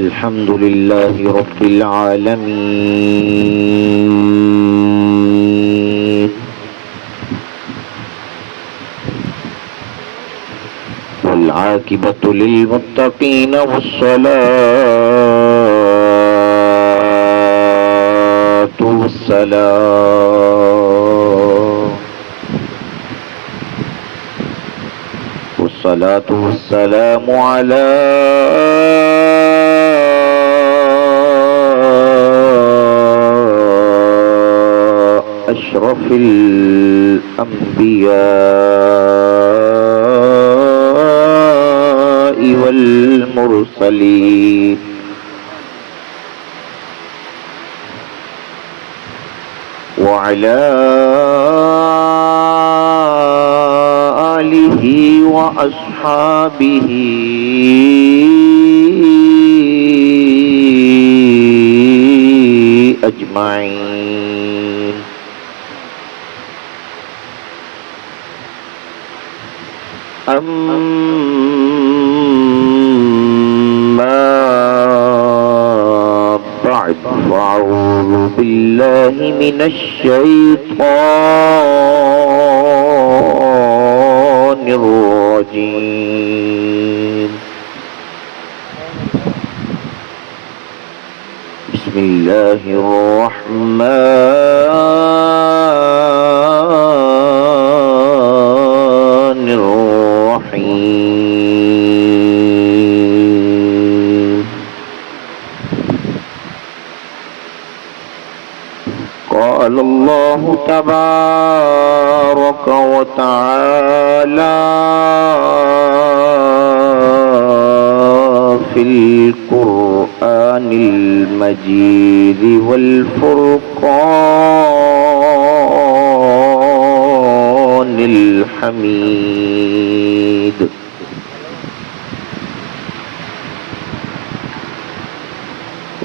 الحمد لله رب العالمين، والعاقبة للمتقين، والصلاة والسلام على أشرف الأنبياء والمرسلين، وعلى آله وأصحابه أجمعين. أما بعد، فأعوذ بالله من الشيطان الرجيم. بسم الله الرحمن الرحيم. قال الله تبارك وتعالى في القرآن المجيد والفرقان الحميد: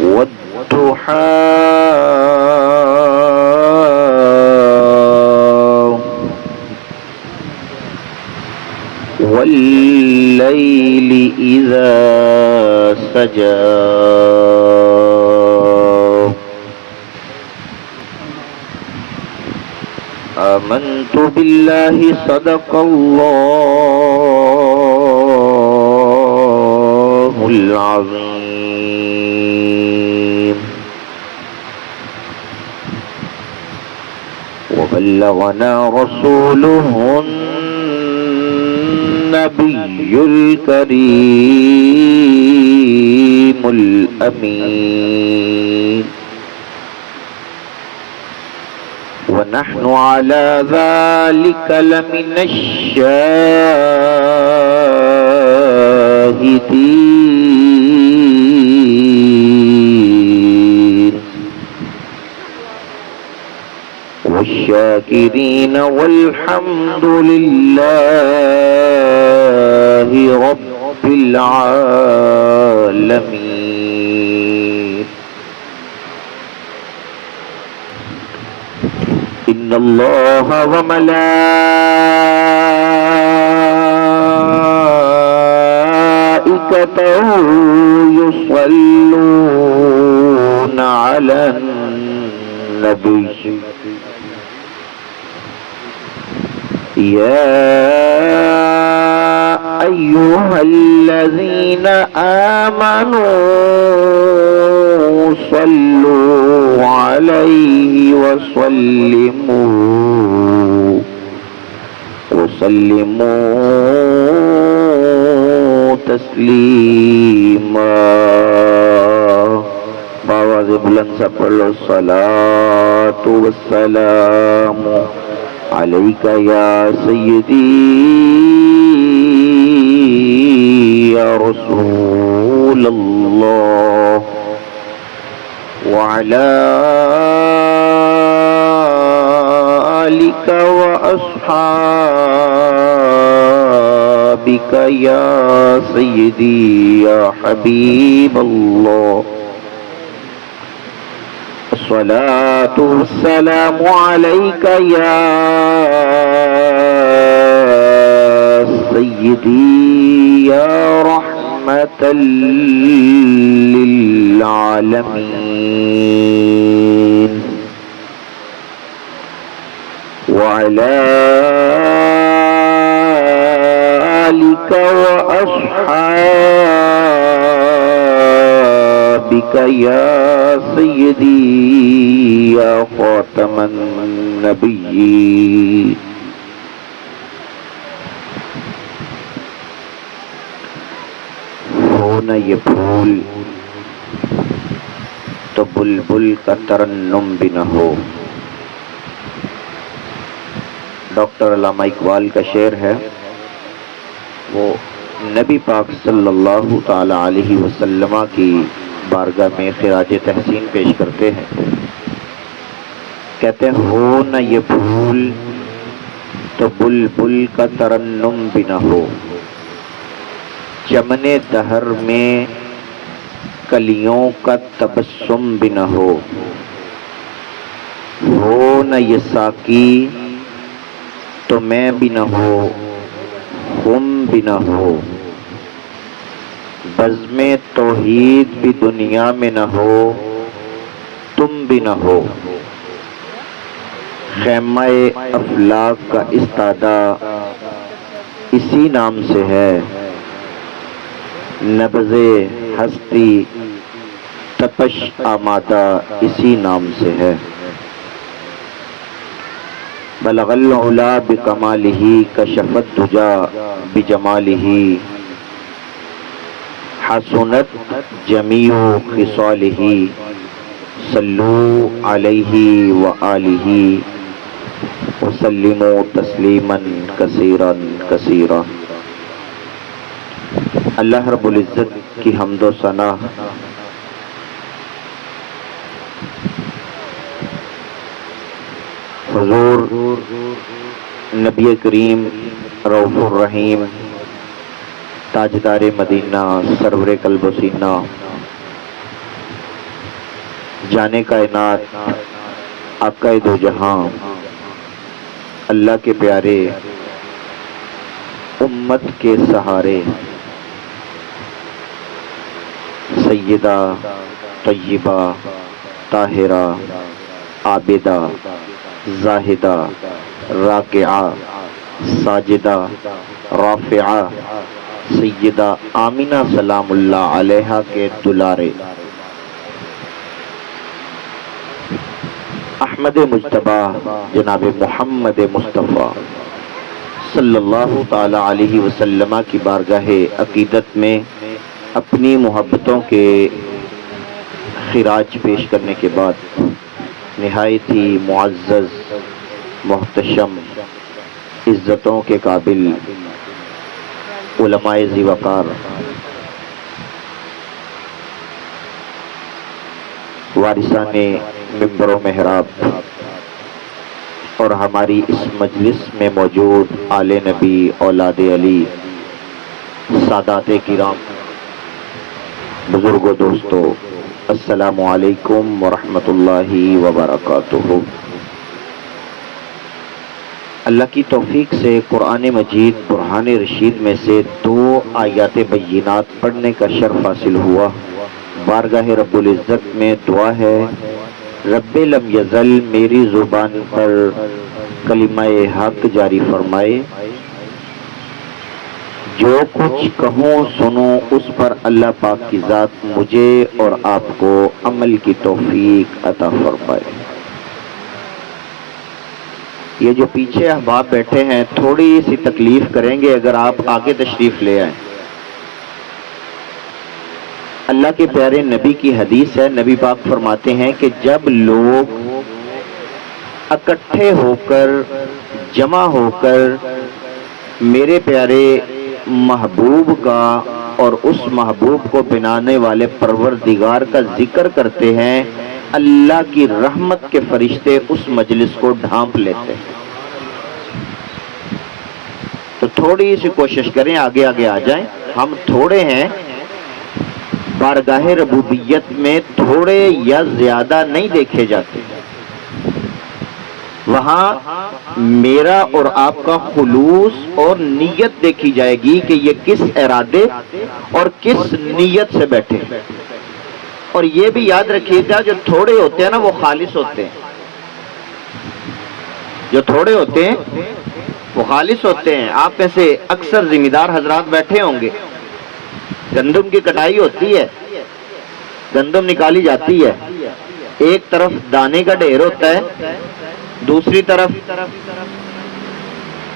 والضحى والليل إذا سجى، آمنت بالله صدق الله العظيم، وبلغنا رسوله النبي الكريم الأمين، ونحن على ذلك لمن الشاهدين والشاكرين، والحمد لله رب العالمين. إن الله وملائكته يصلون على النبي، يا أيها الذين آمنوا صلوا عليه وسلموا تسلیما. باواز بلند سے پڑھو: الصلاۃ والسلام علیک یا سیدی یا رسول اللہ، وعلی آلک واصحابک یا سیدی یا حبیب اللہ. الصلاة والسلام عليك يا سيدي يا رحمة رحمة للعالمين وعلى آلك وأصحابك يا سيدي يا خاتم النبيين. ہو نہ یہ پھول تو بلبل کا ترنم بھی نہ ہو. ڈاکٹر علامہ اقبال کا شعر ہے. وہ نبی پاک صلی اللہ تعالی علیہ وسلم کی بارگاہ میں خراج تحسین پیش کرتے ہیں. کہتے ہیں ہو نہ یہ پھول تو بلبل کا ترنم بھی نہ ہو. چمن دہر میں کلیوں کا تبسم بھی نہ ہو. ہو نہ یہ ساقی تو میں بھی نہ ہو ہم بھی نہ ہو. بزم توحید بھی دنیا میں نہ ہو تم بھی نہ ہو. خیمہ افلاک کا استادہ اسی نام سے ہے. نبض ہستی تپش آمادہ اسی نام سے ہے. بلغ العلا بکمالہ کشف الدجا بجمالہ حسنت جمیع خصالہ صلو علیہ وآلہ وسلموا تسلیما کثیرا کثیرا. اللہ رب العزت کی حمد و ثنا حضور نبی کریم رؤوف الرحیم تاجدار مدینہ سرور قلب و سینہ جانے کائنات آقا دو جہاں اللہ کے پیارے امت کے سہارے سیدہ طیبہ طاہرہ عابدہ زاہدہ راکعہ ساجدہ رافعہ سیدہ آمینہ سلام اللہ علیہا کے دلارے احمد مجتبیٰ جناب محمد مصطفیٰ صلی اللہ تعالی علیہ وسلم کی بارگاہ عقیدت میں اپنی محبتوں کے خراج پیش کرنے کے بعد نہایت ہی معزز محتشم عزتوں کے قابل علماء ذی وقار وارثان منبر و محراب اور ہماری اس مجلس میں موجود آل نبی اولاد علی سادات کرام بزرگوں دوستو السلام علیکم ورحمۃ اللہ وبرکاتہ. اللہ کی توفیق سے قرآن مجید برہان رشید میں سے 2 آیات بینات پڑھنے کا شرف حاصل ہوا. بارگاہ رب العزت میں دعا ہے رب لم یزل میری زبان پر کلمہ حق جاری فرمائے. جو کچھ کہوں سنوں اس پر اللہ پاک کی ذات مجھے اور آپ کو عمل کی توفیق عطا فرمائے. یہ جو پیچھے احباب بیٹھے ہیں تھوڑی سی تکلیف کریں گے اگر آپ آگے تشریف لے آئیں. اللہ کے پیارے نبی کی حدیث ہے. نبی پاک فرماتے ہیں کہ جب لوگ اکٹھے ہو کر جمع ہو کر میرے پیارے محبوب کا اور اس محبوب کو بنانے والے پروردگار کا ذکر کرتے ہیں اللہ کی رحمت کے فرشتے اس مجلس کو ڈھانپ لیتے ہیں. تو تھوڑی سی کوشش کریں آگے آگے آ جائیں. ہم تھوڑے ہیں بارگاہ ربوبیت میں تھوڑے یا زیادہ نہیں دیکھے جاتے. وہاں میرا اور آپ کا خلوص اور نیت دیکھی جائے گی کہ یہ کس ارادے اور کس نیت سے بیٹھے. اور یہ بھی یاد رکھیے گا جو تھوڑے ہوتے ہیں نا وہ خالص ہوتے ہیں. جو تھوڑے ہوتے ہیں وہ خالص ہوتے ہیں. آپ میں سے اکثر ذمہ دار حضرات بیٹھے ہوں گے. گندم کی کٹائی ہوتی ہے, گندم نکالی جاتی ہے, ایک طرف دانے کا ڈھیر ہوتا ہے, دوسری طرف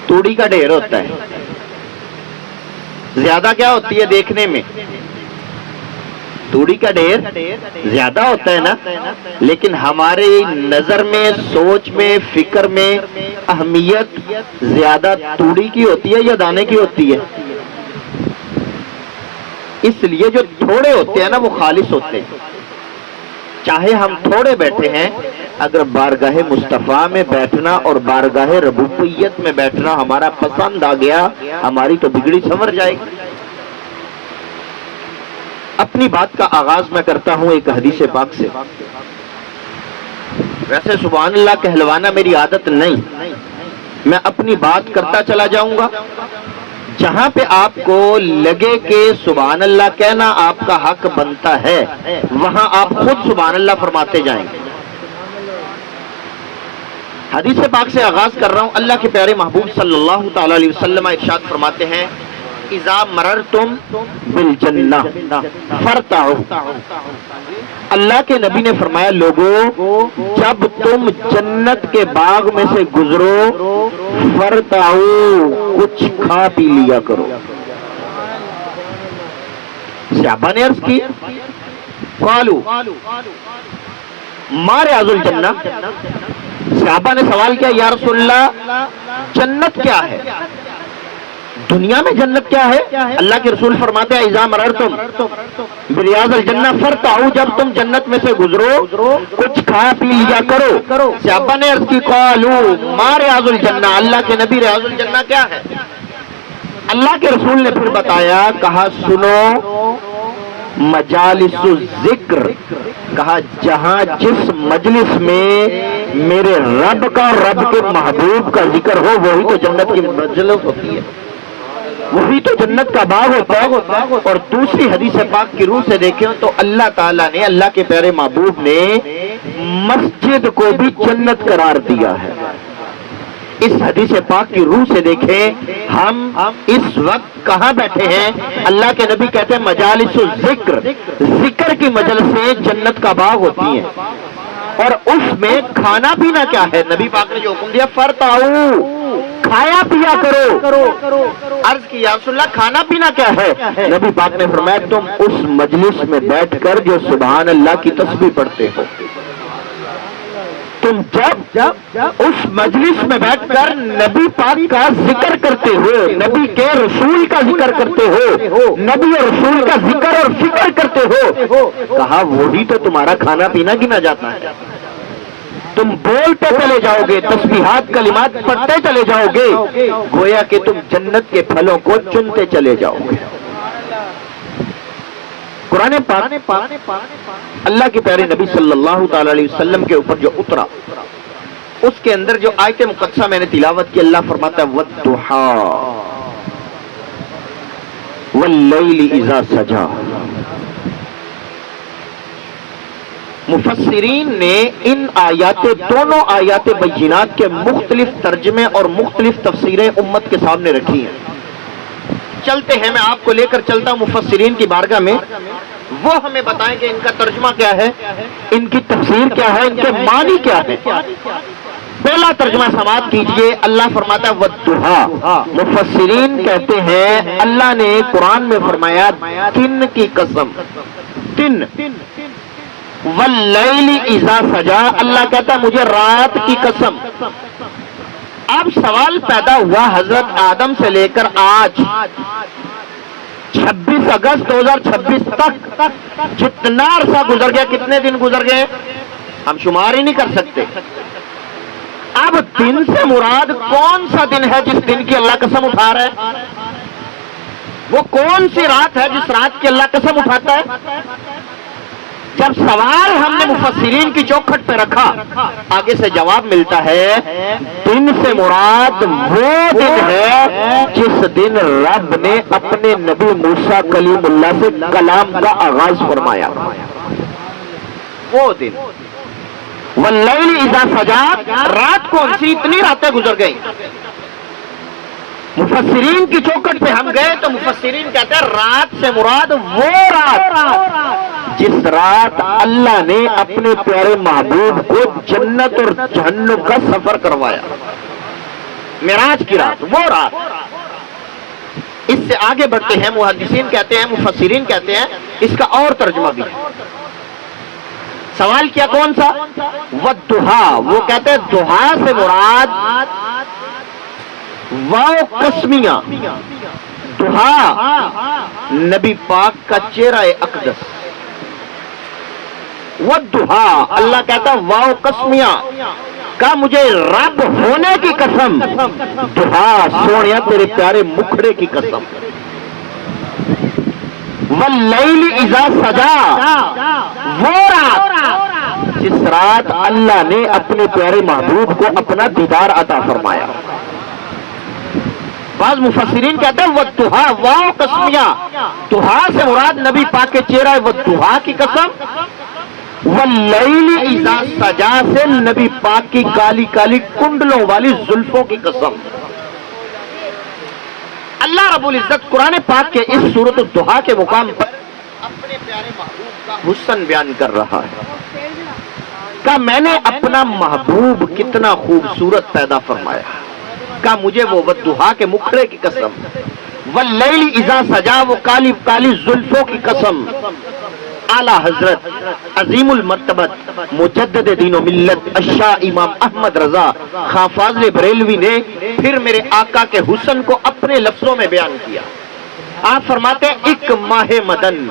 توڑی کا ڈھیر ہوتا ہے. زیادہ کیا ہوتی ہے دیکھنے میں؟ توڑی کا ڈھیر زیادہ ہوتا ہے نا, لیکن ہمارے نظر میں, سوچ میں, فکر میں اہمیت زیادہ توڑی کی ہوتی ہے یا دانے کی ہوتی ہے؟ اس لیے جو تھوڑے ہوتے ہیں نا وہ خالص ہوتے ہیں. چاہے ہم تھوڑے بیٹھے ہیں, اگر بارگاہ مصطفیٰ میں بیٹھنا اور بارگاہ ربوبیت میں بیٹھنا ہمارا پسند آ گیا, ہماری تو بگڑی سنور جائے گی. اپنی بات کا آغاز میں کرتا ہوں ایک حدیث پاک سے. ویسے سبحان اللہ کہلوانا میری عادت نہیں, میں اپنی بات کرتا چلا جاؤں گا. جہاں پہ آپ کو لگے کہ سبحان اللہ کہنا آپ کا حق بنتا ہے, وہاں آپ خود سبحان اللہ فرماتے جائیں گے. حدیث پاک سے آغاز کر رہا ہوں. اللہ کے پیارے محبوب صلی اللہ تعالی علیہ وسلم ارشاد فرماتے ہیں, اذا مررتم بالجنہ فرتعوا. اللہ کے نبی نے فرمایا, لوگوں جب تم جنت کے باغ میں سے گزرو, فرتعوا کچھ کھا پی لیا کرو. صحابہ نے عرض کی, قالوا ما ریاض الجنہ. صحابہ نے سوال کیا, یا رسول اللہ جنت کیا ہے؟ دنیا میں جنت کیا ہے؟ اللہ کے رسول فرماتے ہیں, اذا مررتم بریاض الجنہ فرتعوا, جب تم جنت میں سے گزرو کچھ کھا پی لیا کرو. صحابہ نے عرض کی, قالوا ما ریاض الجنہ. اللہ کے نبی ریاض الجنہ کیا ہے؟ اللہ کے رسول نے پھر بتایا, کہا سنو, مجالس الذکر. کہا جہاں جس مجلس میں میرے رب کا اور رب کے محبوب کا ذکر ہو, وہی تو جنت کی مجلس ہوتی ہے, وہی تو جنت کا باغ ہوتا ہے. اور دوسری حدیث پاک کی روح سے دیکھیں تو اللہ تعالیٰ نے, اللہ کے پیارے محبوب نے مسجد کو بھی جنت قرار دیا ہے. اس حدیث پاک کی روح سے دیکھیں ہم اس وقت کہاں بیٹھے ہیں. اللہ کے نبی کہتے ہیں مجالس الذکر, ذکر کی مجلسیں جنت کا باغ ہوتی ہیں. اور اس میں کھانا پینا کیا ہے؟ نبی پاک نے جو حکم دیا, فرتعوا کھایا پیا کرو. عرض کی, یا رسول اللہ کھانا پینا کیا ہے؟ نبی پاک نے فرمایا, تم اس مجلس میں بیٹھ کر جو سبحان اللہ کی تسبیح پڑھتے ہو, تم جب اس مجلس میں بیٹھ کر نبی پاک کا ذکر کرتے ہو, نبی کے رسول کا ذکر کرتے ہو, نبی اور رسول کا ذکر اور فکر کرتے ہو, کہا وہی تو تمہارا کھانا پینا گنا جاتا ہے. تم بولتے چلے جاؤ گے, تسبیحات کلمات پڑھتے چلے جاؤ گے, گویا کہ تم جنت کے پھلوں کو چنتے چلے جاؤ گے. قرآن پاک اللہ کے پیارے نبی صلی اللہ تعالی علیہ وسلم کے اوپر جو اترا, اس کے اندر جو آیت مقدسہ میں نے تلاوت کی, اللہ فرماتا ہے والضحیٰ واللیل اذا سجا. مفسرین نے ان آیات, دونوں آیات بینات کے مختلف ترجمے اور مختلف تفسیریں امت کے سامنے رکھی ہیں. چلتے ہیں, میں آپ کو لے کر چلتا ہوں مفسرین کی بارگاہ میں, وہ ہمیں بتائیں کہ ان کا ترجمہ کیا ہے, ان کی تفسیر کیا ہے, ان کے معنی کیا ہے. پہلا ترجمہ سماعت کیجئے. اللہ فرماتا ہے والضحیٰ. مفسرین کہتے ہیں اللہ نے قرآن میں فرمایا دن کی قسم, دن. واللیل اذا سجا, اللہ کہتا ہے مجھے رات کی قسم. اب سوال پیدا ہوا حضرت آدم سے لے کر آج 26 اگست 2026 تک جتنا عرصہ گزر گیا, کتنے دن گزر گئے ہم شمار ہی نہیں کر سکتے. اب دن سے مراد کون سا دن ہے جس دن کی اللہ قسم اٹھا رہا ہے؟ وہ کون سی رات ہے جس رات کی اللہ قسم اٹھاتا ہے؟ جب سوال ہم نے مفسرین کی چوکھٹ پہ رکھا، آگے سے جواب ملتا ہے دن سے مراد وہ دن ہے جس دن رب نے اپنے نبی موسیٰ کلیم اللہ سے کلام کا آغاز فرمایا، وہ دن۔ واللیل اذا سجا، رات کون سی؟ اتنی راتیں گزر گئیں۔ مفسرین کی چوکھٹ پہ ہم گئے تو مفسرین کہتے ہیں رات سے مراد وہ رات جس رات اللہ نے اپنے پیارے محبوب کو جنت اور جہنم کا سفر کروایا، معراج کی رات، وہ رات۔ اس سے آگے بڑھتے ہیں، محدثین کہتے ہیں، مفسرین کہتے ہیں اس کا اور ترجمہ بھی ہے۔ سوال کیا کون سا؟ والضحا، وہ کہتے ہیں ضحا سے مراد واو قسمیہ، ضحا نبی پاک کا چہرہ اقدس، والضحا اللہ کہتا واو قسمیہ کا مجھے رب ہونے کی قسم، ضحا سونیا تیرے پیارے مکھڑے کی قسم، واللیل اذا سجا، وہ رات جس رات اللہ نے اپنے پیارے محبوب کو اپنا دیدار عطا فرمایا۔ بعض مفسرین کہتے ہیں والضحا واو قسمیہ، ضحا سے مراد نبی پاک کے چہرہ والضحا کی قسم، واللیل اذا سجا سے نبی پاک کی کالی کالی کنڈلوں والی زلفوں کی قسم۔ اللہ رب العزت قرآن پاک کے اس سورۃ الضحا کے مقام پر اپنے پیارے محبوب کا حسن بیان کر رہا ہے کہ میں نے اپنا محبوب کتنا خوبصورت پیدا فرمایا، کہ مجھے وہ والضحا کے مکھڑے کی قسم، واللیل اذا سجا وہ کالی کالی زلفوں کی قسم۔ اعلیٰ حضرت عظیم المرتبت مجدد دین و ملت الشاہ امام احمد رضا خان فاضل بریلوی نے پھر میرے آقا کے حسن کو اپنے لفظوں میں بیان کیا۔ آپ فرماتے ہیں ایک ماہ مدن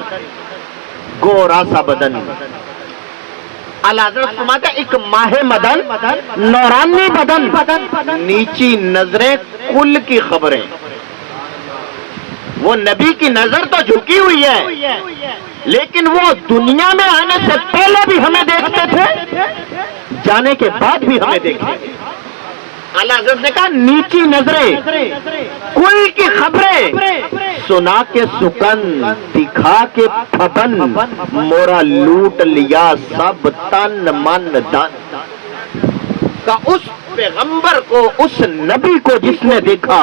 گورا سا بدن، اعلیٰ حضرت فرماتے ہیں ایک ماہ مدن نورانی بدن، نیچی نظریں کل کی خبریں۔ وہ نبی کی نظر تو جھکی ہوئی ہے لیکن وہ دنیا میں آنے سے پہلے بھی ہمیں دیکھتے تھے، جانے کے بعد بھی ہمیں دیکھتے تھے۔ اعلیٰ حضرت نے کہا نیچی نظریں کل کی خبریں، سنا کے سکن دکھا کے پھبن، مورا لوٹ لیا سب تن من دن۔ کا اس پیغمبر کو، اس نبی کو جس نے دیکھا،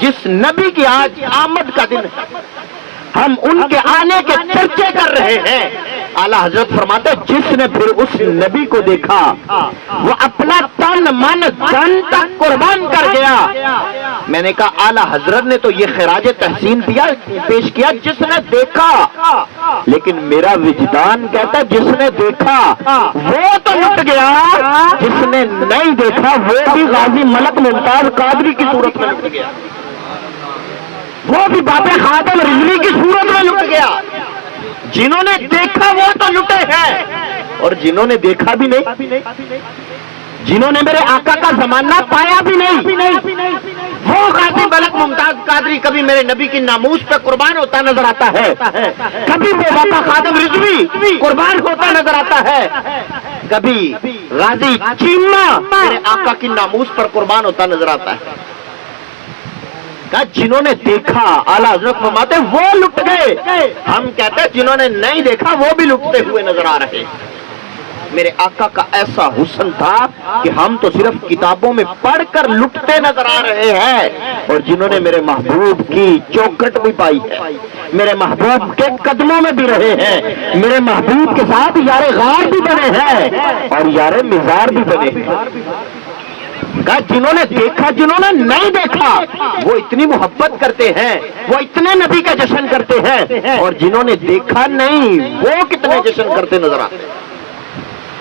جس نبی کی آج آمد کا دن ہے، ہم ان کے آنے کے چرچے کر رہے ہیں۔ اعلیٰ حضرت فرماتے جس نے پھر اس نبی کو دیکھا وہ اپنا تن من دن تک قربان کر گیا۔ میں نے کہا اعلیٰ حضرت نے تو یہ خراج تحسین پیش کیا جس نے دیکھا، لیکن میرا وجدان کہتا جس نے دیکھا وہ تو لٹ گیا، جس نے نہیں دیکھا وہ بھی غازی ملک ممتاز قادری کی صورت میں لٹ گیا، وہ بھی باب خاتم رضوی کی صورت میں لٹ گیا۔ جنہوں نے دیکھا وہ تو لٹے ہیں، اور جنہوں نے دیکھا بھی نہیں، جنہوں نے میرے آقا کا زمانہ پایا بھی نہیں، وہ غازی ملک ممتاز قادری کبھی میرے نبی کی ناموس پہ قربان ہوتا نظر آتا ہے، کبھی وہ بابا خاتم رضوی قربان ہوتا نظر آتا ہے، کبھی غازی چیمہ میرے آقا کی ناموس پر قربان ہوتا نظر آتا ہے۔ جنہوں نے دیکھا، اعلیٰ حضرت فرماتے وہ لٹ گئے، ہم کہتے ہیں جنہوں نے نہیں دیکھا وہ بھی لٹتے ہوئے نظر آ رہے۔ میرے آقا کا ایسا حسن تھا کہ ہم تو صرف کتابوں میں پڑھ کر لٹتے نظر آ رہے ہیں، اور جنہوں نے میرے محبوب کی چوکھٹ بھی پائی ہے، میرے محبوب کے قدموں میں بھی رہے ہیں، میرے محبوب کے ساتھ یار غار بھی بنے ہیں اور یار مزار بھی بنے ہیں۔ جنہوں نے دیکھا، جنہوں نے نہیں دیکھا وہ اتنی محبت کرتے ہیں، وہ اتنے نبی کا جشن کرتے ہیں، اور جنہوں نے دیکھا نہیں وہ کتنے جشن کرتے نظر آتے ہیں۔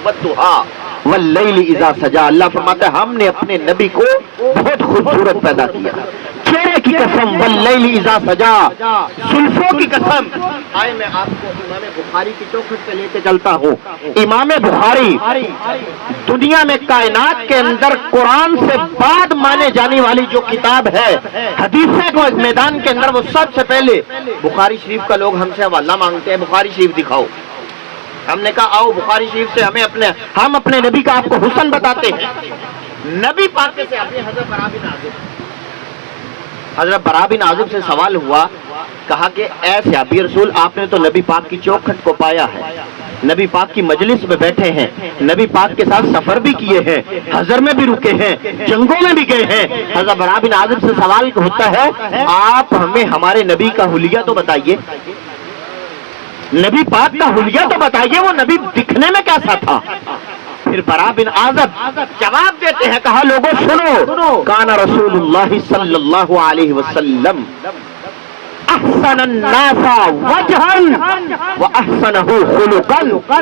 والضحا واللیل اذا سجا، اللہ فرماتا ہے ہم نے اپنے نبی کو بہت خوبصورت پیدا کیا، چہرے کی قسم، واللیل اذا سجا، زلفوں کی قسم۔ آئے میں آپ کو امام بخاری کی چوکھٹ پہ لے کے چلتا ہوں۔ امام بخاری دنیا میں کائنات کے اندر قرآن سے بعد مانے جانے والی جو کتاب ہے، حدیثیں کو میدان کے اندر وہ سب سے پہلے بخاری شریف کا لوگ ہم سے حوالہ مانگتے ہیں، بخاری شریف دکھاؤ، ہم نے کہا آؤ بخاری شریف سے ہم اپنے نبی کا آپ کو حسن بتاتے ہیں. نبی پاک سے حضرت برا بن عازب سے سوال ہوا, کہا کہ اے صحابی رسول, آپ نے تو نبی پاک کی چوکھٹ کو پایا ہے, نبی پاک کی مجلس میں بیٹھے ہیں, نبی پاک کے ساتھ سفر بھی کیے ہیں, حضر میں بھی رکے ہیں, جنگوں میں بھی گئے ہیں. حضرت برا بن عازب سے سوال ہوتا ہے, آپ ہمیں ہمارے نبی کا حلیہ تو بتائیے, نبی پاک کا حلیہ تو بتائیے, وہ نبی دکھنے میں کیسا تھا؟ پھر برا بن عازب جواب دیتے ہیں, کہا لوگوں سنو, کان رسول اللہ صلی اللہ علیہ وسلم احسن الناس وجہن واحسنہ خلقا,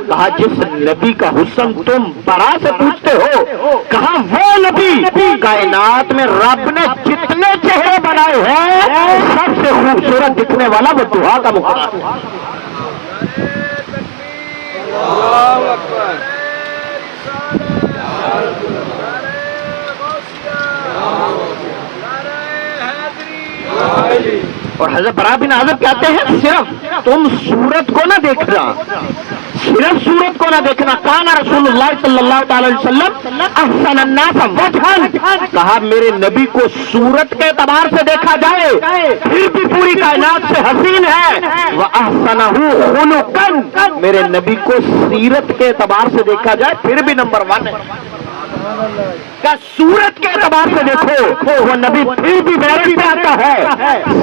کہا جس نبی کا حسن تم برا سے پوچھتے ہو, کہا وہ نبی کائنات میں رب نے جتنے چہرے بنائے ہیں سب سے خوبصورت دکھنے والا وہ دعا کا مقام. اللہ اکبر. اور حضرت برا بن عازب کہتے ہیں صرف تم صورت کو نہ دیکھنا, صرف صورت کو نہ دیکھنا, کان رسول اللہ صلی اللہ تعالی علیہ وسلم احسن الناس وجہن, کہا میرے نبی کو صورت کے اعتبار سے دیکھا جائے پھر بھی پوری کائنات سے حسین ہے, واحسنہ خلقا, میرے نبی کو سیرت کے اعتبار سے دیکھا جائے پھر بھی نمبر 1 ہے. کہ صورت کے اعتبار سے دیکھو وہ نبی پھر بھی میرٹ پہ آتا ہے,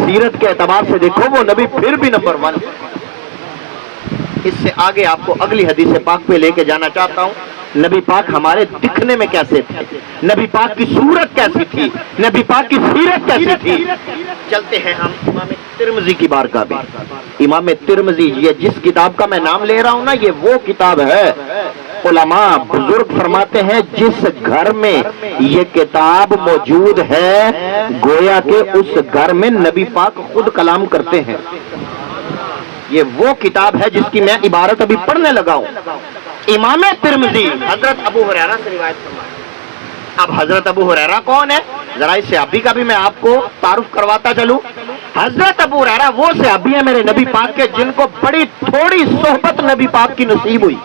سیرت کے اعتبار سے دیکھو وہ نبی پھر بھی نمبر 1. اس سے آگے آپ کو اگلی حدیث پاک پہ لے کے جانا چاہتا ہوں. نبی پاک ہمارے دکھنے میں کیسے تھے, نبی پاک کی صورت کیسی تھی, نبی پاک کی سیرت کیسی تھی. چلتے ہیں ہم امام ترمذی کی بارگاہ میں. امام ترمذی, یہ جس کتاب کا میں نام لے رہا ہوں نا, یہ وہ کتاب ہے, علماء بزرگ فرماتے ہیں جس گھر میں یہ کتاب موجود ہے گویا کہ اس گھر میں نبی پاک خود کلام کرتے ہیں. یہ وہ کتاب ہے جس کی میں عبارت ابھی پڑھنے لگا ہوں. امام ترمذی حضرت ابو ہریرہ سے روایت فرماتے ہیں. اب حضرت ابو ہریرہ کون ہے؟ ذرا اس صحابی کا بھی میں آپ کو تعارف کرواتا چلوں. حضرت ابو ہریرہ وہ صحابی ہیں میرے نبی پاک کے جن کو بڑی تھوڑی صحبت نبی پاک کی نصیب ہوئی.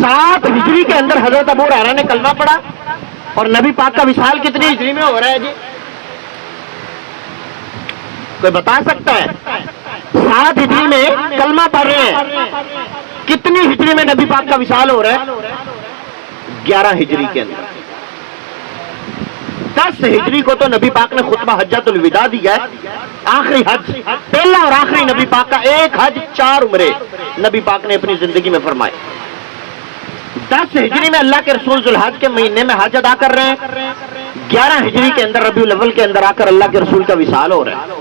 7 ہجری کے اندر حضرت ابو ہریرہ نے کلمہ پڑھا, اور نبی پاک کا وصال کتنی ہجری میں ہو رہا ہے جی؟ کوئی بتا سکتا ہے؟ 7 ہجری میں کلمہ پڑھ رہے ہیں, کتنی ہجری میں نبی پاک کا وصال ہو رہا ہے؟ 11 ہجری کے اندر. 10 ہجری کو تو نبی پاک نے خطبہ حجۃ الوداع دیا ہے, آخری حج, پہلا اور آخری نبی پاک کا ایک حج 4 عمرے نبی پاک نے اپنی زندگی میں فرمائے. 10 ہجری میں اللہ کے رسول ذوالحج کے مہینے میں حج ادا کر رہے ہیں, 11 ہجری کے اندر ربیع الاول کے اندر آ کر اللہ کے رسول کا وصال ہو رہا ہے.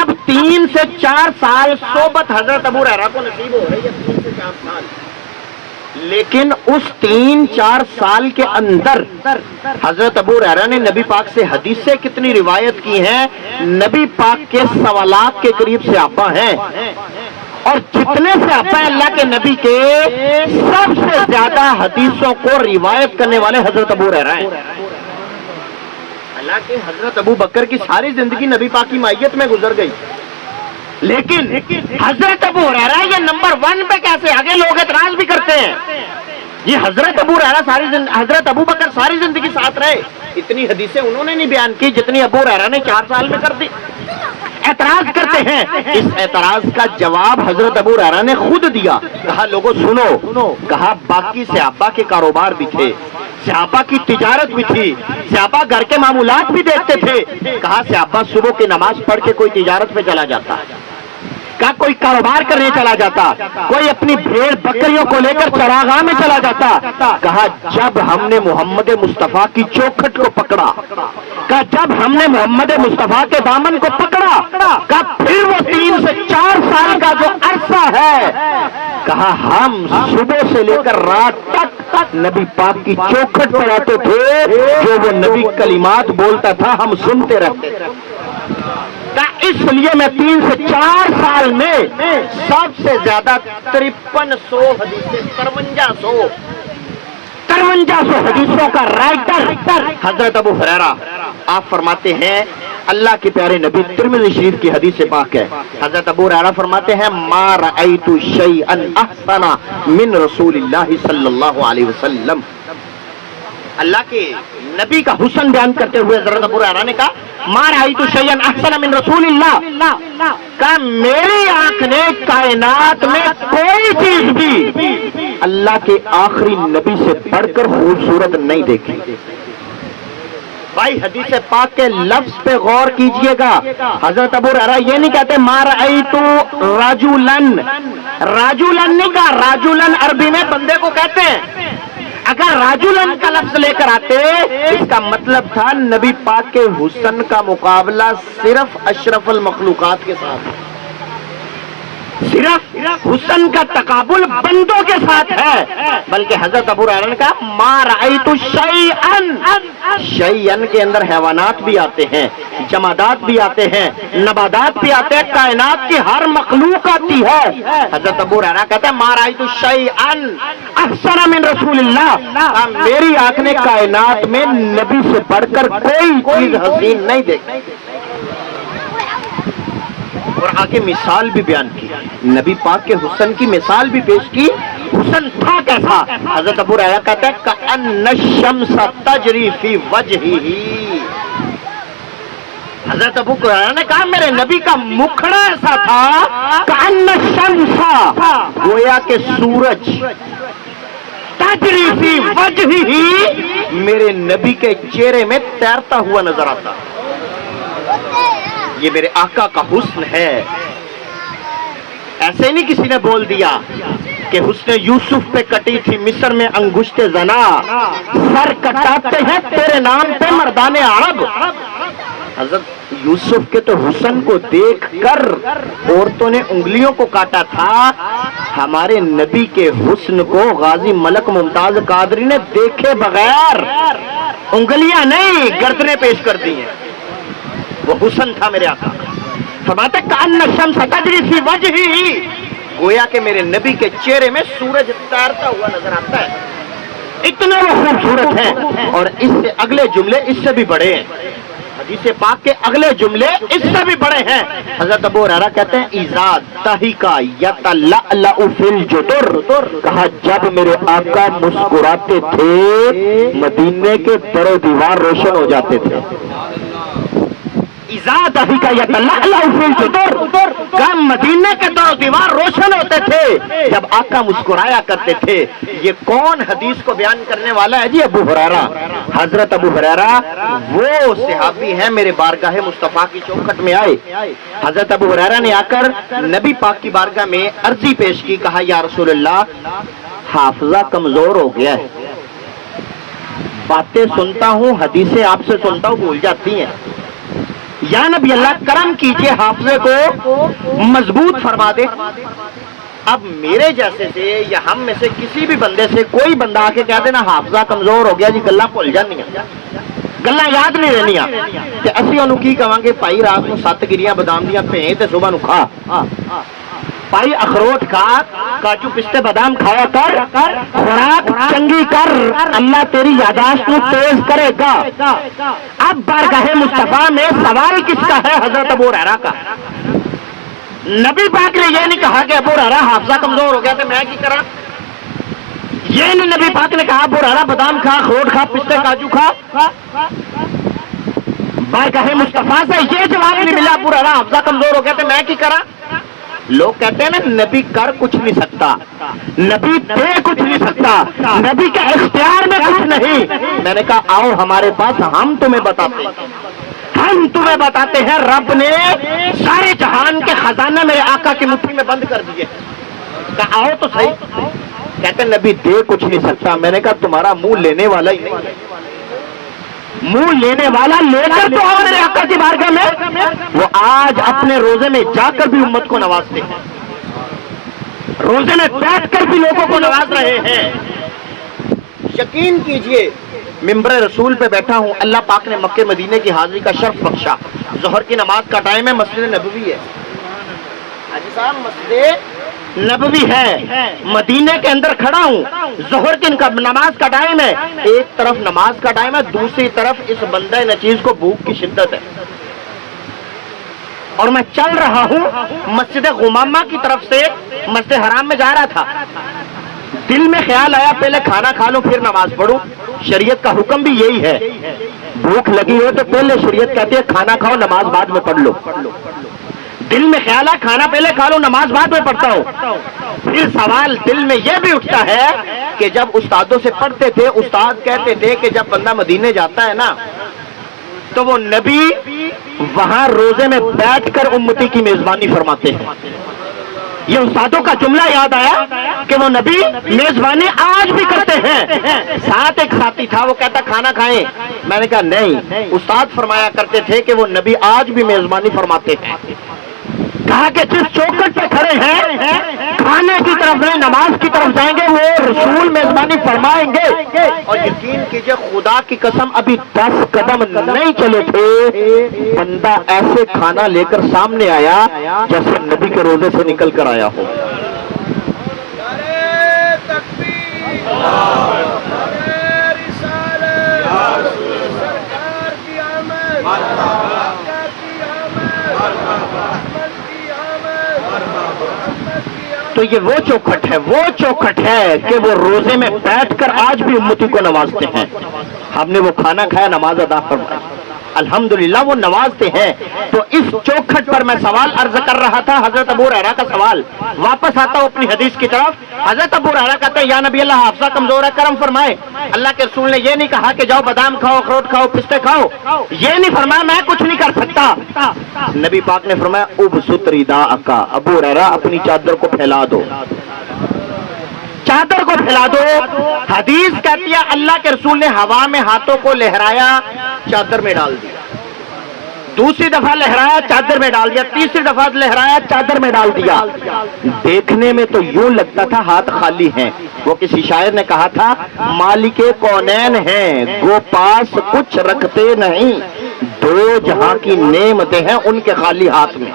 اب 3 سے 4 سال صحبت حضرت ابو ہریرہ کو نصیب ہو رہی ہے, 3 سے 4 سال. لیکن اس 3-4 سال کے اندر حضرت ابو ہریرہ نے نبی پاک سے حدیثیں کتنی روایت کی ہیں؟ نبی پاک کے سوالات کے قریب صحابہ ہیں, اور جتنے صحابہ اللہ کے نبی کے سب سے زیادہ حدیثوں کو روایت کرنے والے حضرت ابو ہریرہ ہیں. حالانکہ حضرت ابو بکر کی ساری زندگی نبی پاک کی معیت میں گزر گئی, لیکن حضرت ابو ہریرہ یہ نمبر 1 پہ کیسے آگے؟ لوگ اعتراض بھی کرتے ہیں یہ حضرت ابو ہریرہ حضرت ابو بکر ساری زندگی ساتھ رہے, اتنی حدیثیں انہوں نے نہیں بیان کی جتنی ابو ہریرہ نے 4 سال میں کر دی. اعتراض کرتے ہیں. اس اعتراض کا جواب حضرت ابو ہریرہ نے خود دیا. کہا لوگوں سنو, کہا باقی صحابہ کے کاروبار بھی تھے, صحابہ کی تجارت بھی تھی, صحابہ گھر کے معمولات بھی دیکھتے تھے. کہا صحابہ صبح کی نماز پڑھ کے کوئی تجارت پہ چلا جاتا, کہا کوئی کاروبار کرنے چلا جاتا, کوئی اپنی بھیڑ بکریوں کو لے کر چراگاہ میں چلا جاتا. کہا جب ہم نے محمد مصطفیٰ کی چوکھٹ کو پکڑا, کہا جب ہم نے محمد مصطفیٰ کے دامن کو پکڑا, کہا پھر وہ 3 سے 4 سال کا جو عرصہ ہے, کہا ہم صبح سے لے کر رات تک نبی پاک کی چوکھٹ پر آتے تھے, جو وہ نبی کلمات بولتا تھا ہم سنتے رہتے تھے. اس لیے میں 3 سے 4 سال میں سب سے زیادہ 5300 حدیثیں 5300 حدیثوں کا رائٹر حضرت ابو ہریرہ. آپ فرماتے ہیں اللہ کے پیارے نبی ترمذی شریف کی حدیث پاک ہے، حضرت ابو ہریرہ فرماتے ہیں ما رأیت شیئا احسن من رسول اللہ صلی اللہ علیہ وسلم. اللہ کے نبی کا حسن بیان کرتے ہوئے حضرت ابو ہریرہ نے کہا ما رأیت شیئا احسن من رسول اللہ، کہ میری آنکھ نے کائنات میں کوئی چیز بھی اللہ کے آخری نبی سے بڑھ کر خوبصورت نہیں دیکھی. بھائی حدیث پاک کے لفظ پہ غور کیجئے گا. حضرت ابو ہریرہ یہ نہیں کہتے ما رأیت رجلن، رجلن نہیں کہا، رجلن عربی میں بندے کو کہتے ہیں. اگر رجلن کا لفظ لے کر آتے اس کا مطلب تھا نبی پاک کے حسن کا مقابلہ صرف اشرف المخلوقات کے ساتھ، صرف حسن کا تقابل بندوں کے ساتھ ہے. بلکہ حضرت ابو ہریرہ نے کہا ما رأیت شیئا، شیئا کے اندر حیوانات بھی آتے ہیں، جمادات بھی آتے ہیں، نباتات بھی آتے ہیں، کائنات کی ہر مخلوق آتی ہے. حضرت ابو ہریرہ کہتے ہیں ما رأیت شیئا احسن من رسول اللہ، میری آنکھ نے کائنات میں نبی سے بڑھ کر کوئی چیز حسین نہیں دیکھی. اور آگے مثال بھی بیان کی، نبی پاک کے حسن کی مثال بھی پیش کی. حسن تھا کیسا؟ حضرت ابو ہریرہ کہتے ہیں کأن الشمس تجری فی وجہہ. حضرت ابو ہریرہ نے کہا میرے نبی کا مکھڑا ایسا تھا کأن الشمس، گویا کہ سورج، تجری فی وجہہ، میرے نبی کے چہرے میں تیرتا ہوا نظر آتا. یہ میرے آقا کا حسن ہے. ایسے نہیں کسی نے بول دیا کہ حسن یوسف پہ کٹی تھی مصر میں انگشت زنا، سر کٹاتے ہیں تیرے نام پہ مردان عرب. حضرت یوسف کے تو حسن کو دیکھ کر عورتوں نے انگلیوں کو کاٹا تھا، ہمارے نبی کے حسن کو غازی ملک ممتاز قادری نے دیکھے بغیر انگلیاں نہیں گردنیں پیش کر دی ہیں. وہ حسن تھا میرے آقا. فرماتے کأن الشمس تجری فی وجہہ، گویا کہ میرے نبی کے چہرے میں سورج تیرتا ہوا نظر آتا ہے. اتنے وہ خوبصورت ہیں. اور اس سے اگلے جملے اس سے بھی بڑے ہیں، حدیث پاک کے اگلے جملے اس سے بھی بڑے ہیں. حضرت ابو ہریرہ کہتے ہیں اذا ضحک یتلألأ فی الجدر، کہا جب میرے آقا مسکراتے تھے مدینے کے در و دیوار روشن ہو جاتے تھے. اذا ضحک یتلألأ فی الجدر، کہا مدینے کے در و دیوار روشن ہوتے تھے جب آقا مسکرایا کرتے تھے. یہ کون حدیث کو بیان کرنے والا ہے جی؟ ابو ہریرہ. حضرت ابو ہریرہ وہ صحابی ہیں میرے بارگاہ مصطفیٰ کی چوکھٹ میں آئے. حضرت ابو ہریرہ نے آ کر نبی پاک کی بارگاہ میں عرضی پیش کی، کہا یا رسول اللہ حافظہ کمزور ہو گیا ہے، باتیں سنتا ہوں حدیثیں آپ سے سنتا ہوں بھول جاتی ہیں، یا نبی اللہ کرم کیجئے حافظے کو مضبوط فرما دے. اب میرے جیسے سے یا ہم میں سے کسی بھی بندے سے کوئی بندہ آ کے کہہ دینا حافظہ کمزور ہو گیا جی، گلاں بھول جانیاں، گلاں یاد نہیں رہنیاں، تے اسی انہوں کی کہاں گے بھائی رات کو 7 گریاں بادام دیاں پھیں تے صبح نو کھا، بھائی اخروٹ کھا، کاجو پستے بادام کھایا کر، خوراک چنگی کر، اللہ تیری یاداشت کو تیز کرے گا. اب بارگاہ مصطفیٰ میں سوال کس کا ہے؟ حضرت ابو ہریرہ کا. نبی پاک نے یہ نہیں کہا کہ ابو ہریرہ حافظہ کمزور ہو گیا تو میں کی کرا، یہ نہیں نبی پاک نے کہا ابو ہریرہ بادام کھا، اخروٹ کھا، پستے کاجو کھا. بارگاہ مصطفیٰ سے یہ جواب نہیں ملا ابو ہریرہ حافظہ کمزور ہو گیا تو میں کی کرا. لوگ کہتے ہیں نا نبی کر کچھ نہیں سکتا، نبی دے کچھ نہیں سکتا، نبی کے اختیار میں کچھ نہیں. میں نے کہا آؤ ہمارے پاس، ہم تمہیں بتاتے ہیں رب نے سارے جہان کے خزانہ میرے آقا کی مٹھی میں بند کر دیے. کہا آؤ تو صحیح. کہتے ہیں نبی دے کچھ نہیں سکتا. میں نے کہا تمہارا منہ لینے والا ہی نہیں، منہ لینے والا لے کر تو آؤ میرے آقا کی بارگاہ میں. وہ آج اپنے روزے میں جا کر بھی امت کو نوازتے ہیں، روزے میں بیٹھ کر بھی لوگوں کو نواز رہے ہیں. یقین کیجئے ممبر رسول پہ بیٹھا ہوں، اللہ پاک نے مکہ مدینے کی حاضری کا شرف بخشا. ظہر کی نماز کا ٹائم ہے، مسجد نبوی ہے، حاجی صاحب مسجد نبوی ہے، مدینے کے اندر کھڑا ہوں، ظہر کی نماز کا ٹائم ہے. ایک طرف نماز کا ٹائم ہے، دوسری طرف اس بندہ نچیز کو بھوک کی شدت ہے. اور میں چل رہا ہوں مسجد غمامہ کی طرف سے مسجد حرام میں جا رہا تھا، دل میں خیال آیا پہلے کھانا کھا لوں پھر نماز پڑھوں، شریعت کا حکم بھی یہی ہے، بھوک لگی ہو تو پہلے شریعت کہتی ہے کھانا کھاؤ نماز بعد میں پڑھ لو، دل میں خیال آیا کھانا پہلے کھا لو نماز بعد میں پڑھتا ہوں، پھر سوال دل میں یہ بھی اٹھتا ہے کہ جب استادوں سے پڑھتے تھے استاد کہتے تھے کہ جب بندہ مدینے جاتا ہے نا تو وہ نبی وہاں روزے میں بیٹھ کر امتی کی میزبانی فرماتے ہیں، یہ استادوں کا جملہ یاد آیا کہ وہ نبی میزبانی آج بھی کرتے ہیں، ساتھ ایک ساتھی تھا وہ کہتا کھانا کھائیں، میں نے کہا نہیں، استاد فرمایا کرتے تھے کہ وہ نبی آج بھی میزبانی فرماتے ہیں، کہا کہ جس چوکھٹ پہ کھڑے ہیں کھانے کی طرف نہیں نماز کی طرف جائیں گے وہ رسول میزبانی فرمائیں گے، اور یقین کیجئے خدا کی قسم ابھی 10 قدم نہیں چلے تھے بندہ ایسے کھانا لے کر سامنے آیا جیسے نبی کے روزے سے نکل کر آیا ہو، تو یہ وہ چوکھٹ ہے کہ وہ روزے میں بیٹھ کر آج بھی امتی کو نوازتے ہیں، ہم نے وہ کھانا کھایا نماز ادا فرمائی، الحمدللہ وہ نوازتے ہیں، تو اس چوکھٹ پر میں سوال عرض کر رہا تھا حضرت ابو ہریرہ کا سوال، واپس آتا ہوں اپنی حدیث کی طرف، حضرت ابو ہریرہ کہتے ہیں یا نبی اللہ حافظہ کمزور ہے کرم فرمائے، اللہ کے رسول نے یہ نہیں کہا کہ جاؤ بادام کھاؤ اخروٹ کھاؤ پستے کھاؤ، یہ نہیں فرمایا میں کچھ نہیں کر سکتا، نبی پاک نے فرمایا ابسط رداءک، ابو ہریرہ اپنی چادر کو پھیلا دو، چادر کو پھیلا دو، حدیث کہتی ہے اللہ کے رسول نے ہوا میں ہاتھوں کو لہرایا چادر میں ڈال دیا، دوسری دفعہ لہرایا چادر میں ڈال دیا، تیسری دفعہ لہرایا چادر میں ڈال دیا، دیکھنے میں تو یوں لگتا تھا ہاتھ خالی ہیں، وہ کسی شاعر نے کہا تھا مالک کونین ہیں گو پاس کچھ رکھتے نہیں، دو جہاں کی نعمتیں ہیں ان کے خالی ہاتھ میں،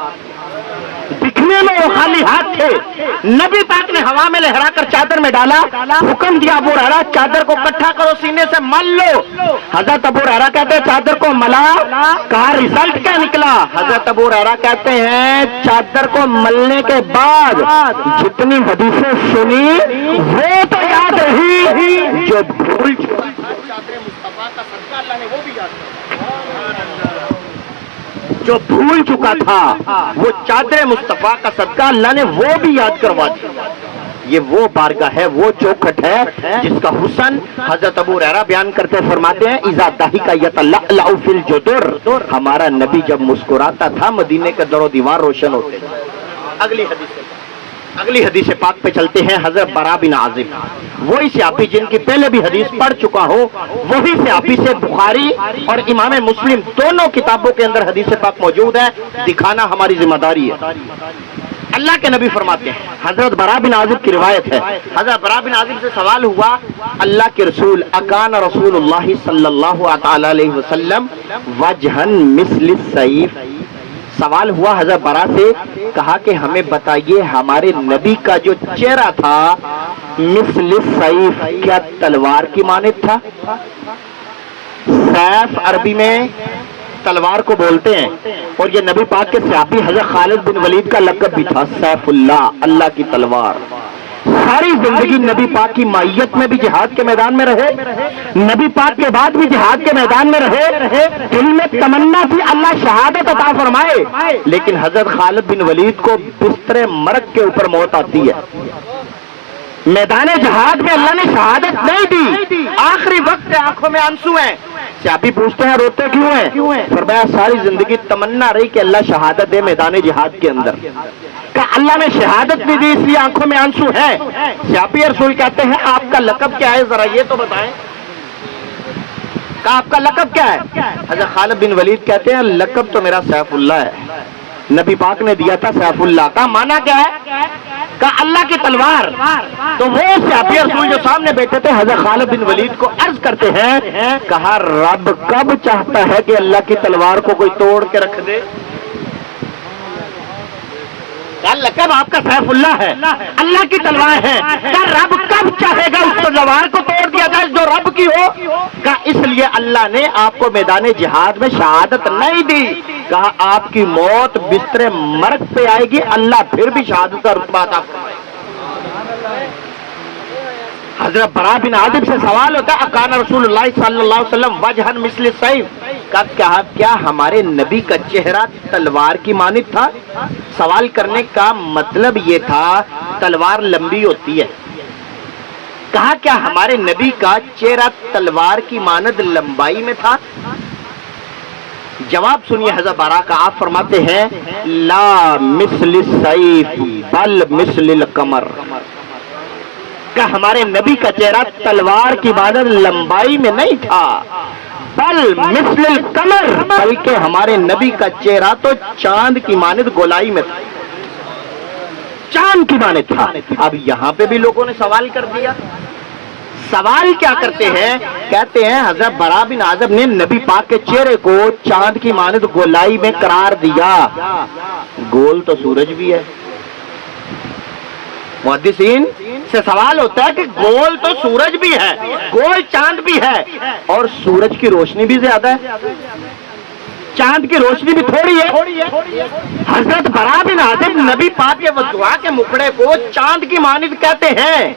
دکھنے میں وہ خالی ہاتھ تھے، نبی پاک نے ہوا میں لہرا کر چادر میں ڈالا، حکم دیا ابو ہریرہ چادر کو اکٹھا کرو سینے سے مل لو، حضرت ابو ہریرہ کہتے ہیں چادر کو ملا، کہا رزلٹ کیا نکلا، حضرت ابو ہریرہ کہتے ہیں چادر کو ملنے کے بعد جتنی حدیثیں سنی وہ تو یاد رہی، جو بھول چکا چادر مصطفیٰ کا صدقہ اللہ نے وہ بھی یاد کیا، جو بھول چکا تھا وہ چادر مصطفیٰ کا صدقہ اللہ نے وہ بھی یاد کروا دیا، یہ وہ بارگاہ ہے وہ چوکھٹ ہے جس کا حسن حضرت ابو ہریرہ بیان کرتے فرماتے ہیں اذا ضحک یتلألأ فی الجدر، ہمارا نبی جب مسکراتا تھا مدینے کے در و دیوار روشن ہوتے تھے۔ اگلی حدیث پاک پہ چلتے ہیں، حضرت براء بن عازب، وہی صحابی جن کی پہلے بھی حدیث پڑھ چکا ہو، وہی صحابی سے بخاری اور امام مسلم دونوں کتابوں کے اندر حدیث پاک موجود ہے، دکھانا ہماری ذمہ داری ہے۔ اللہ کے نبی فرماتے ہیں، حضرت براء بن عازب کی روایت ہے، حضرت براء بن عازب سے سوال ہوا اللہ کے رسول اکان رسول اللہ صلی اللہ تعالی علیہ وسلم وجہن مثل السیف، سوال ہوا حضرت براء سے، کہا کہ ہمیں بتائیے ہمارے نبی کا جو چہرہ تھا مثل السیف کیا تلوار کی مانند تھا؟ سیف عربی میں تلوار کو بولتے ہیں، اور یہ نبی پاک کے صحابی حضرت خالد بن ولید کا لقب بھی تھا سیف اللہ، اللہ کی تلوار، ساری زندگی نبی پاک کی معیت میں بھی جہاد کے میدان میں رہے، نبی پاک کے بعد بھی جہاد کے میدان میں رہے، دل میں تمنا تھی اللہ شہادت عطا فرمائے، لیکن حضرت خالد بن ولید کو بستر مرگ کے اوپر موت آتی ہے، میدان جہاد میں اللہ نے شہادت نہیں دی، آخری وقت آنکھوں میں آنسو ہیں، صحابی پوچھتے ہیں روتے کیوں ہیں؟ فرمایا ساری زندگی تمنا رہی کہ اللہ شہادت دے میدان جہاد کے اندر، کہ اللہ نے شہادت بھی دی اس لیے آنکھوں میں آنسو ہے۔ صحابی رسول کہتے ہیں آپ کا لقب کیا ہے ذرا یہ تو بتائیں، کہ آپ کا لقب کیا ہے؟ حضرت خالد بن ولید کہتے ہیں لقب تو میرا سیف اللہ ہے، نبی پاک نے دیا تھا سیف اللہ، کا معنی کیا ہے؟ کہ اللہ کی تلوار۔ تو وہ صحابی رسول جو سامنے بیٹھے تھے حضرت خالد بن ولید کو عرض کرتے ہیں، کہا رب کب چاہتا ہے کہ اللہ کی تلوار کو کوئی توڑ کے رکھ دے؟ لقب آپ کا سیف اللہ ہے، اللہ کی تلوار ہے، کیا رب کب چاہے گا اس تلوار کو توڑ دیا جائے جو رب کی ہو؟ کہا اس لیے اللہ نے آپ کو میدان جہاد میں شہادت نہیں دی. کہا آپ کی موت بستر مرگ پہ آئے گی، اللہ پھر بھی شہادت کا رتبہ عطا فرمائے. حضرت براء بن عازب سے سوال ہوتا ہے اکان رسول اللہ صلی اللہ علیہ وسلم وجہن مثل السیف، کیا ہمارے نبی کا چہرہ تلوار کی مانند تھا؟ سوال کرنے کا مطلب یہ تھا تلوار لمبی ہوتی ہے. کہا کیا ہمارے نبی کا چہرہ تلوار کی مانند لمبائی میں تھا؟ جواب سنیے حضرت براء کا. آپ فرماتے ہیں لا مثل السیف بل مثل القمر. کہ ہمارے نبی کا چہرہ تلوار کی مانند لمبائی میں نہیں تھا، بل مثل القمر، بلکہ ہمارے نبی کا چہرہ تو چاند کی مانند گولائی میں تھا، چاند کی مانند تھا. اب یہاں پہ بھی لوگوں نے سوال کر دیا. سوال کیا کرتے ہیں؟ کہتے ہیں حضرت براء بن عازب نے نبی پاک کے چہرے کو چاند کی مانند گولائی میں قرار دیا. گول تو سورج بھی ہے. محدثین سے سوال ہوتا ہے کہ گول تو سورج بھی ہے، گول چاند بھی ہے، اور سورج کی روشنی بھی زیادہ ہے، چاند کی روشنی بھی تھوڑی ہے. حضرت براء بن عازب نبی پاک کے وضحا کے مکھڑے کو چاند کی مانند کہتے ہیں،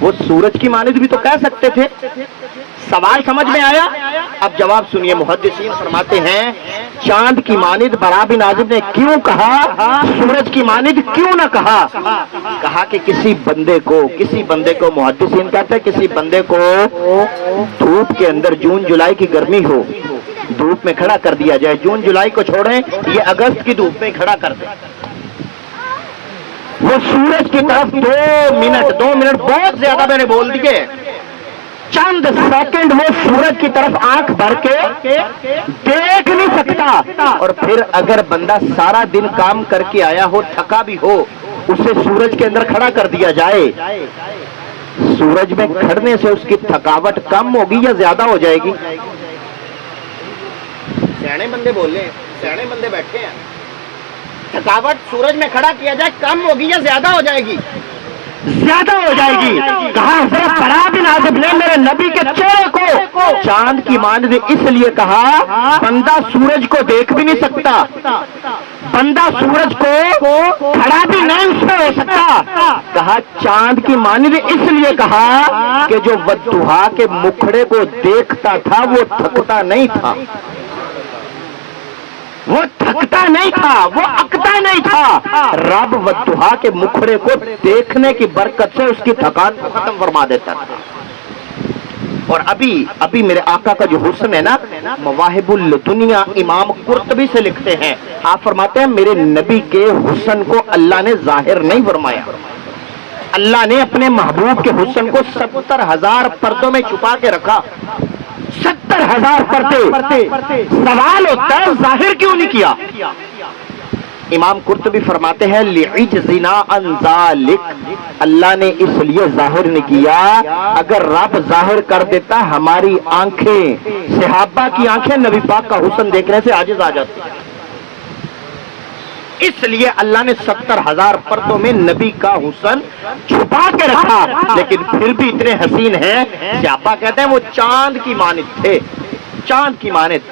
وہ سورج کی مانند بھی تو کہہ سکتے تھے. سوال سمجھ میں آیا؟ اب جواب سنیے. محدثین فرماتے ہیں چاند کی مانند براء بن عازب نے کیوں کہا، سورج کی مانند کیوں نہ کہا؟ کہا کہ کسی بندے کو محدثین کہتے ہیں کسی بندے کو دھوپ کے اندر جون جولائی کی گرمی ہو، دھوپ میں کھڑا کر دیا جائے، جون جولائی کو چھوڑیں یہ اگست کی دھوپ میں کھڑا کر دیں، وہ سورج کی طرف 2 منٹ بہت زیادہ میں نے بول دیے، چند سیکنڈ وہ سورج کی طرف آنکھ بھر کے دیکھ نہیں سکتا. اور پھر اگر بندہ سارا دن کام کر کے آیا ہو، تھکا بھی ہو، اسے سورج کے اندر کھڑا کر دیا جائے، سورج میں کھڑنے سے اس کی تھکاوٹ کم ہوگی یا زیادہ ہو جائے گی؟ سیانے بندے بولے، سیانے بندے بیٹھے ہیں. تھکاوٹ سورج میں کھڑا کیا جائے کم ہوگی یا زیادہ ہو جائے گی؟ زیادہ ہو جائے گی. کہا حضرت براء بن عازب نے میرے نبی کے چہرے کو چاند کی مانند اس لیے کہا بندہ سورج کو دیکھ بھی نہیں سکتا، بندہ سورج کو کھڑا بھی نہیں اس پہ ہو سکتا. کہا چاند کی مانند اس لیے کہا کہ جو وضحا کے مکھڑے کو دیکھتا تھا وہ تھکتا نہیں تھا، وہ تھکتا نہیں تھا، وہ اکتا نہیں تھا. رب وضحا کے مکھڑے کو دیکھنے کی برکت سے اس کی تھکان کو ختم فرما دیتا تھا. اور ابھی میرے آقا کا جو حسن ہے نا، مواہب الدنیا امام قرطبی سے لکھتے ہیں، آپ فرماتے ہیں میرے نبی کے حسن کو اللہ نے ظاہر نہیں فرمایا، اللہ نے اپنے محبوب کے حسن کو 70,000 پردوں میں چھپا کے رکھا. 70,000 پردے. سوال ہوتا ہے ظاہر کیوں نہیں کیا؟ امام قرطبی فرماتے ہیں لِعِجْزِنَا عَنْ ذَلِكَ، اللہ نے اس لیے ظاہر نہیں کیا. اگر رب ظاہر کر دیتا ہماری آنکھیں، صحابہ کی آنکھیں نبی پاک کا حسن دیکھنے سے عاجز آ جاتی. اس لیے اللہ نے 70,000 پردوں میں نبی کا حسن چھپا کے رکھا، لیکن پھر بھی اتنے حسین ہیں. صحابہ کہتے ہیں وہ چاند کی مانند تھے، چاند کی مانند.